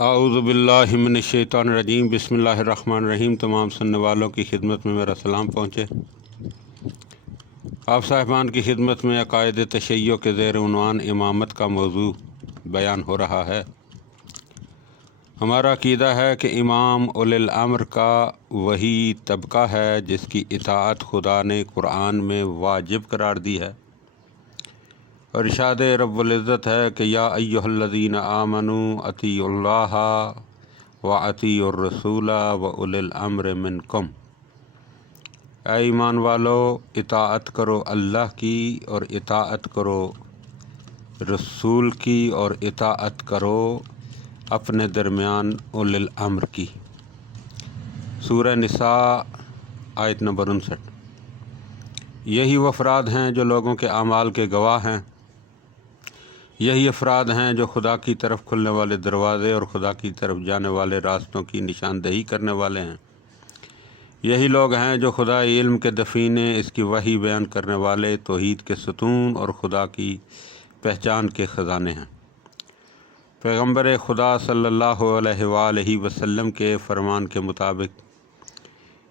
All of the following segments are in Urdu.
اعوذ باللہ من الشیطان الرجیم بسم اللہ الرحمن الرحیم۔ تمام سننے والوں کی خدمت میں میرا سلام پہنچے۔ آپ صاحبان کی خدمت میں عقائد تشیع کے زیر عنوان امامت کا موضوع بیان ہو رہا ہے۔ ہمارا عقیدہ ہے کہ امام اولی الامر کا وہی طبقہ ہے جس کی اطاعت خدا نے قرآن میں واجب قرار دی ہے، اور ارشاد رب العزت ہے کہ یا ایھا الذین آمنوا اطیعوا اللہ واطیعوا الرسول واولی الامر منکم۔ اے ایمان والو، اطاعت کرو اللہ کی اور اطاعت کرو رسول کی اور اطاعت کرو اپنے درمیان اولی الامر کی۔ سورہ نساء آیت نمبر 59۔ یہی وہ افراد ہیں جو لوگوں کے اعمال کے گواہ ہیں، یہی افراد ہیں جو خدا کی طرف کھلنے والے دروازے اور خدا کی طرف جانے والے راستوں کی نشاندہی کرنے والے ہیں، یہی لوگ ہیں جو خدا علم کے دفینے، اس کی وحی بیان کرنے والے، توحید کے ستون اور خدا کی پہچان کے خزانے ہیں۔ پیغمبر خدا صلی اللہ علیہ وآلہ وسلم کے فرمان کے مطابق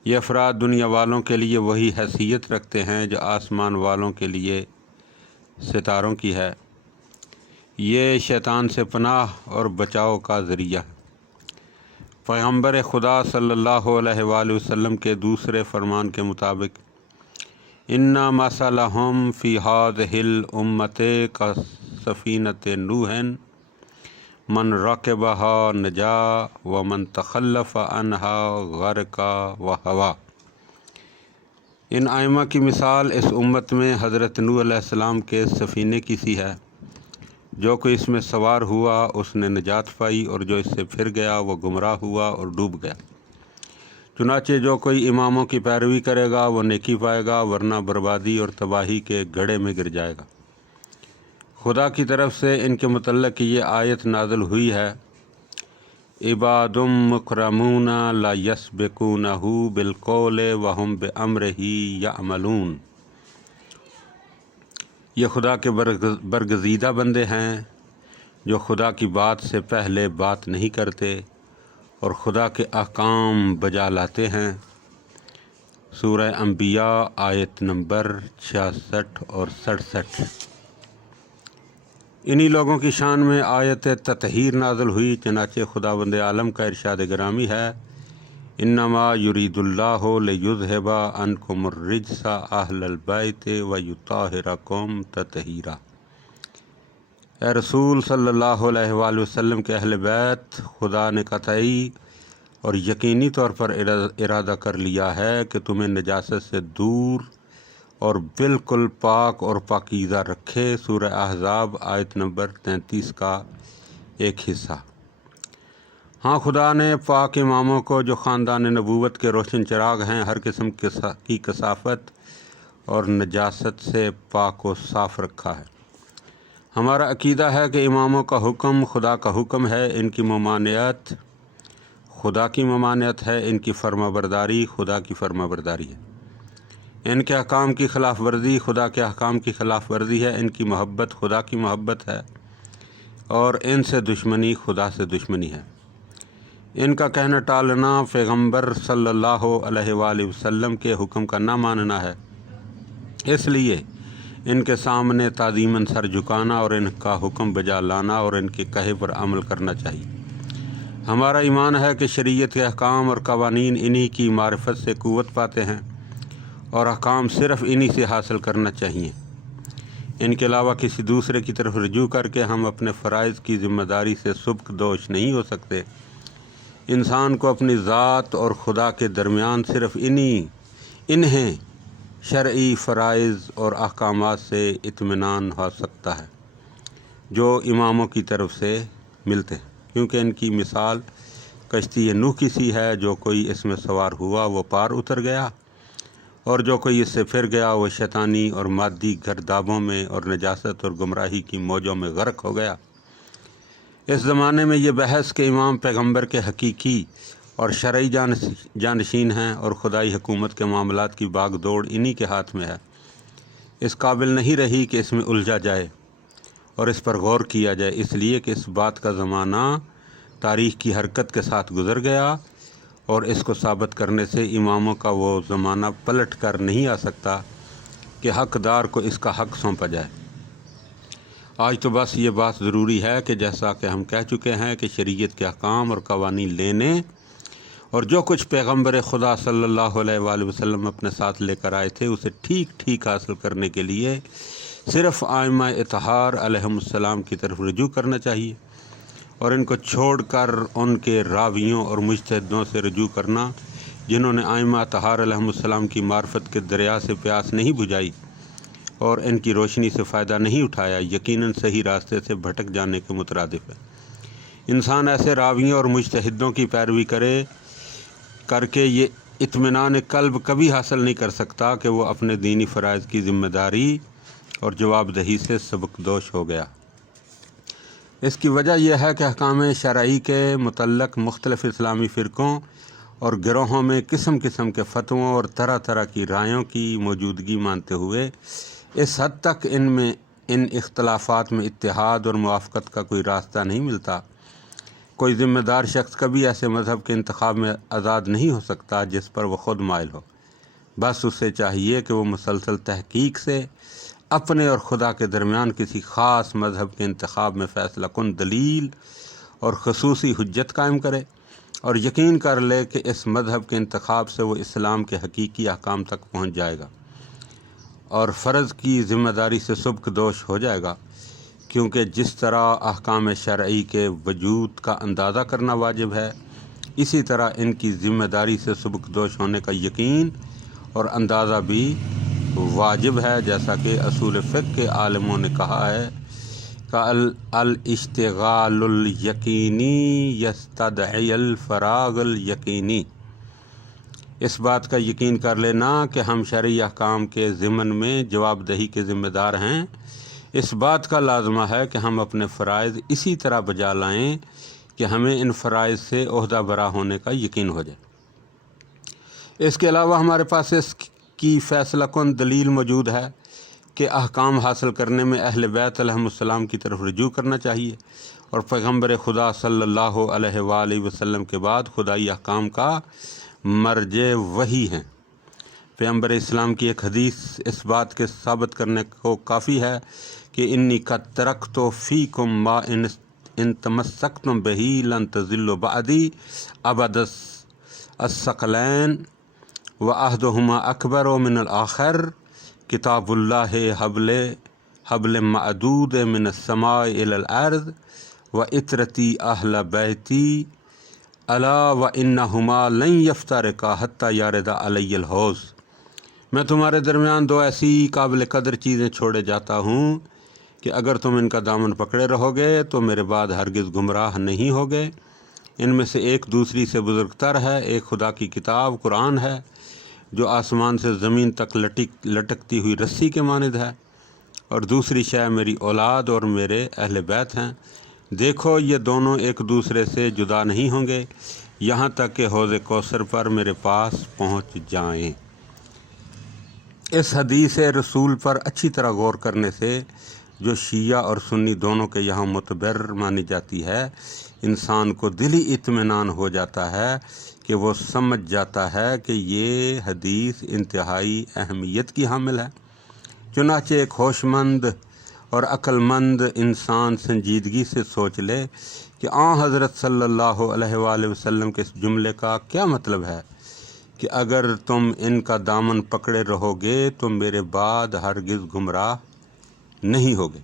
یہ افراد دنیا والوں کے لیے وہی حیثیت رکھتے ہیں جو آسمان والوں کے لیے ستاروں کی ہے۔ یہ شیطان سے پناہ اور بچاؤ کا ذریعہ ہے۔ پیغمبر خدا صلی اللہ علیہ وآلہ وسلم کے دوسرے فرمان کے مطابق ان مثلہم فی ہذہ الامۃ کسفینۃ نوح من رکبہا نجا ومن تخلف عنہا غرق وہوا۔ ان ائمہ کی مثال اس امت میں حضرت نوح علیہ السلام کے سفینے کی سی ہے۔ جو کوئی اس میں سوار ہوا اس نے نجات پائی، اور جو اس سے پھر گیا وہ گمراہ ہوا اور ڈوب گیا۔ چنانچہ جو کوئی اماموں کی پیروی کرے گا وہ نیکی پائے گا، ورنہ بربادی اور تباہی کے گڑھے میں گر جائے گا۔ خدا کی طرف سے ان کے متعلق یہ آیت نازل ہوئی ہے، عباد مکرمون لا یسبقونہ بالقول وہم بامرہ یعملون۔ یہ خدا کے برگزیدہ بندے ہیں جو خدا کی بات سے پہلے بات نہیں کرتے اور خدا کے احکام بجا لاتے ہیں۔ سورہ انبیاء آیت نمبر 66 اور 67۔ انہی لوگوں کی شان میں آیت تطہیر نازل ہوئی، چنانچہ خداوند عالم کا ارشاد گرامی ہے، انما یرید اللہ لیذھب عنکم الرجس اہل البیت ویطہرکم تطہیرا۔ اے رسول صلی اللہ علیہ وآلہ وسلم کے اہل بیت، خدا نے قطعی اور یقینی طور پر ارادہ کر لیا ہے کہ تمہیں نجاست سے دور اور بالکل پاک اور پاکیزہ رکھے۔ سورہ احزاب آیت نمبر 33 کا ایک حصہ۔ ہاں، خدا نے پاک اماموں کو جو خاندان نبوت کے روشن چراغ ہیں ہر قسم کی کثافت اور نجاست سے پاک و صاف رکھا ہے۔ ہمارا عقیدہ ہے کہ اماموں کا حکم خدا کا حکم ہے، ان کی ممانعت خدا کی ممانعت ہے، ان کی فرما برداری خدا کی فرما برداری ہے، ان کے احکام کی خلاف ورزی خدا کے احکام کی خلاف ورزی ہے، ان کی محبت خدا کی محبت ہے، اور ان سے دشمنی خدا سے دشمنی ہے۔ ان کا کہنا ٹالنا پیغمبر صلی اللہ علیہ وآلہ وسلم کے حکم کا نہ ماننا ہے، اس لیے ان کے سامنے تعظیماً سر جھکانا اور ان کا حکم بجا لانا اور ان کے کہے پر عمل کرنا چاہیے۔ ہمارا ایمان ہے کہ شریعت کے احکام اور قوانین انہی کی معرفت سے قوت پاتے ہیں، اور احکام صرف انہی سے حاصل کرنا چاہیے۔ ان کے علاوہ کسی دوسرے کی طرف رجوع کر کے ہم اپنے فرائض کی ذمہ داری سے سبک دوش نہیں ہو سکتے۔ انسان کو اپنی ذات اور خدا کے درمیان صرف انہیں شرعی فرائض اور احکامات سے اطمینان ہو سکتا ہے جو اماموں کی طرف سے ملتے ہیں، کیونکہ ان کی مثال کشتی نوح کی سی ہے، جو کوئی اس میں سوار ہوا وہ پار اتر گیا، اور جو کوئی اس سے پھر گیا وہ شیطانی اور مادی گردابوں میں اور نجاست اور گمراہی کی موجوں میں غرق ہو گیا۔ اس زمانے میں یہ بحث کہ امام پیغمبر کے حقیقی اور شرعی جانشین ہیں اور خدائی حکومت کے معاملات کی باغ دوڑ انہی کے ہاتھ میں ہے، اس قابل نہیں رہی کہ اس میں الجھا جائے اور اس پر غور کیا جائے، اس لیے کہ اس بات کا زمانہ تاریخ کی حرکت کے ساتھ گزر گیا، اور اس کو ثابت کرنے سے اماموں کا وہ زمانہ پلٹ کر نہیں آ سکتا کہ حقدار کو اس کا حق سونپا جائے۔ آج تو بس یہ بات ضروری ہے کہ جیسا کہ ہم کہہ چکے ہیں کہ شریعت کے احکام اور قوانین لینے اور جو کچھ پیغمبر خدا صلی اللہ علیہ وآلہ وسلم اپنے ساتھ لے کر آئے تھے اسے ٹھیک ٹھیک حاصل کرنے کے لیے صرف ائمہ اطہار علیہم السلام کی طرف رجوع کرنا چاہیے، اور ان کو چھوڑ کر ان کے راویوں اور مجتہدوں سے رجوع کرنا جنہوں نے ائمہ اطہار علیہم السلام کی معرفت کے دریا سے پیاس نہیں بجھائی اور ان کی روشنی سے فائدہ نہیں اٹھایا، یقیناً صحیح راستے سے بھٹک جانے کے مترادف ہے۔ انسان ایسے راویوں اور مجتہدوں کی پیروی کر کے یہ اطمینان قلب کبھی حاصل نہیں کر سکتا کہ وہ اپنے دینی فرائض کی ذمہ داری اور جواب دہی سے سبکدوش ہو گیا۔ اس کی وجہ یہ ہے کہ احکام شرعی کے متعلق مختلف اسلامی فرقوں اور گروہوں میں قسم قسم کے فتووں اور طرح طرح کی رائوں کی موجودگی مانتے ہوئے اس حد تک ان اختلافات میں اتحاد اور موافقت کا کوئی راستہ نہیں ملتا۔ کوئی ذمہ دار شخص کبھی ایسے مذہب کے انتخاب میں آزاد نہیں ہو سکتا جس پر وہ خود مائل ہو، بس اسے چاہیے کہ وہ مسلسل تحقیق سے اپنے اور خدا کے درمیان کسی خاص مذہب کے انتخاب میں فیصلہ کن دلیل اور خصوصی حجت قائم کرے اور یقین کر لے کہ اس مذہب کے انتخاب سے وہ اسلام کے حقیقی احکام تک پہنچ جائے گا اور فرض کی ذمہ داری سے سبکدوش ہو جائے گا، کیونکہ جس طرح احکام شرعی کے وجود کا اندازہ کرنا واجب ہے، اسی طرح ان کی ذمہ داری سے سبکدوش ہونے کا یقین اور اندازہ بھی واجب ہے، جیسا کہ اصول فقہ کے عالموں نے کہا ہے کہ الاشتغال الیقینی یستدعی الفراغ الیقینی۔ اس بات کا یقین کر لینا کہ ہم شرعی احکام کے ضمن میں جواب دہی کے ذمہ دار ہیں، اس بات کا لازمہ ہے کہ ہم اپنے فرائض اسی طرح بجا لائیں کہ ہمیں ان فرائض سے عہدہ برا ہونے کا یقین ہو جائے۔ اس کے علاوہ ہمارے پاس اس کی فیصلہ کن دلیل موجود ہے کہ احکام حاصل کرنے میں اہل بیت علیہم السلام کی طرف رجوع کرنا چاہیے، اور پیغمبر خدا صلی اللہ علیہ وآلہ وسلم کے بعد خدائی احکام کا مرجع وہی ہیں۔ پیغمبر اسلام کی ایک حدیث اس بات کے ثابت کرنے کو کافی ہے کہ انی قد ترکت فیکم ما ان تمسکتم بہ لن تضلوا بعدی ابدا الثقلین وعہدہما اکبر من الآخر کتاب اللہ حبل معدود من السماء الی الارض وعطرتی اہل بیتی الا وانہما لن یفترقا حتی یارد علی الحوض۔ میں تمہارے درمیان دو ایسی قابل قدر چیزیں چھوڑے جاتا ہوں کہ اگر تم ان کا دامن پکڑے رہو گے تو میرے بعد ہرگز گمراہ نہیں ہوگے۔ ان میں سے ایک دوسری سے بزرگتر ہے، ایک خدا کی کتاب قرآن ہے جو آسمان سے زمین تک لٹکتی ہوئی رسی کے مانند ہے، اور دوسری شے میری اولاد اور میرے اہل بیت ہیں۔ دیکھو یہ دونوں ایک دوسرے سے جدا نہیں ہوں گے یہاں تک کہ حوض کوثر پر میرے پاس پہنچ جائیں۔ اس حدیث رسول پر اچھی طرح غور کرنے سے جو شیعہ اور سنی دونوں کے یہاں معتبر مانی جاتی ہے، انسان کو دلی اطمینان ہو جاتا ہے کہ وہ سمجھ جاتا ہے کہ یہ حدیث انتہائی اہمیت کی حامل ہے۔ چنانچہ ایک ہوش مند اور عقل مند انسان سنجیدگی سے سوچ لے کہ حضرت صلی اللہ علیہ وآلہ وسلم کے اس جملے کا کیا مطلب ہے کہ اگر تم ان کا دامن پکڑے رہو گے تو میرے بعد ہرگز گمراہ نہیں ہوگے۔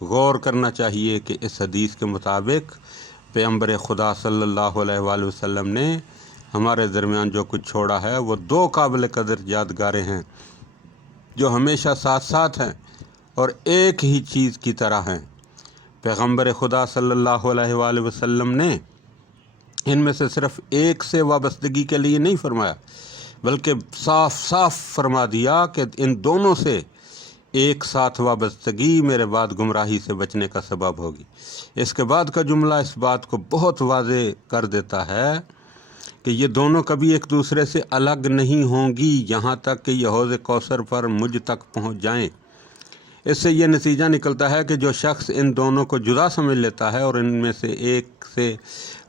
غور کرنا چاہیے کہ اس حدیث کے مطابق پیغمبر خدا صلی اللہ علیہ وآلہ وسلم نے ہمارے درمیان جو کچھ چھوڑا ہے وہ دو قابل قدر یادگاریں ہیں جو ہمیشہ ساتھ ساتھ ہیں اور ایک ہی چیز کی طرح ہیں۔ پیغمبر خدا صلی اللہ علیہ وآلہ وسلم نے ان میں سے صرف ایک سے وابستگی کے لیے نہیں فرمایا، بلکہ صاف صاف فرما دیا کہ ان دونوں سے ایک ساتھ وابستگی میرے بعد گمراہی سے بچنے کا سبب ہوگی۔ اس کے بعد کا جملہ اس بات کو بہت واضح کر دیتا ہے کہ یہ دونوں کبھی ایک دوسرے سے الگ نہیں ہوں گی یہاں تک کہ یہ حوض کوثر پر مجھ تک پہنچ جائیں۔ اس سے یہ نتیجہ نکلتا ہے کہ جو شخص ان دونوں کو جدا سمجھ لیتا ہے اور ان میں سے ایک سے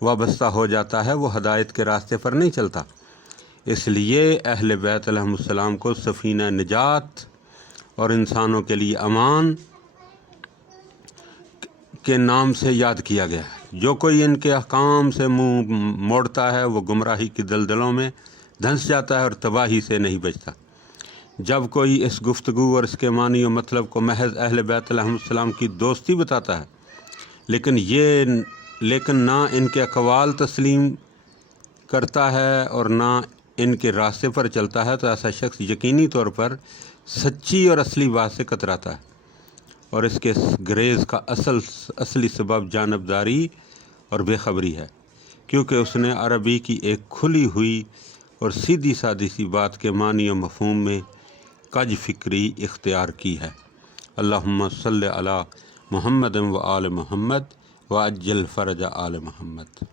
وابستہ ہو جاتا ہے وہ ہدایت کے راستے پر نہیں چلتا۔ اس لیے اہل بیت علیہم السلام کو سفینہ نجات اور انسانوں کے لیے امان کے نام سے یاد کیا گیا ہے۔ جو کوئی ان کے احکام سے منہ موڑتا ہے وہ گمراہی کی دلدلوں میں دھنس جاتا ہے اور تباہی سے نہیں بچتا۔ جب کوئی اس گفتگو اور اس کے معنی و مطلب کو محض اہل بیت علیہم السلام کی دوستی بتاتا ہے لیکن نہ ان کے اقوال تسلیم کرتا ہے اور نہ ان کے راستے پر چلتا ہے، تو ایسا شخص یقینی طور پر سچی اور اصلی بات سے کتراتا ہے، اور اس کے گریز کا اصلی سبب جانبداری اور بے خبری ہے، کیونکہ اس نے عربی کی ایک کھلی ہوئی اور سیدھی سادی سی بات کے معنی و مفہوم میں کج فکری اختیار کی ہے۔ اللہم صلی علی محمد و آل محمد وعجل فرج آل محمد۔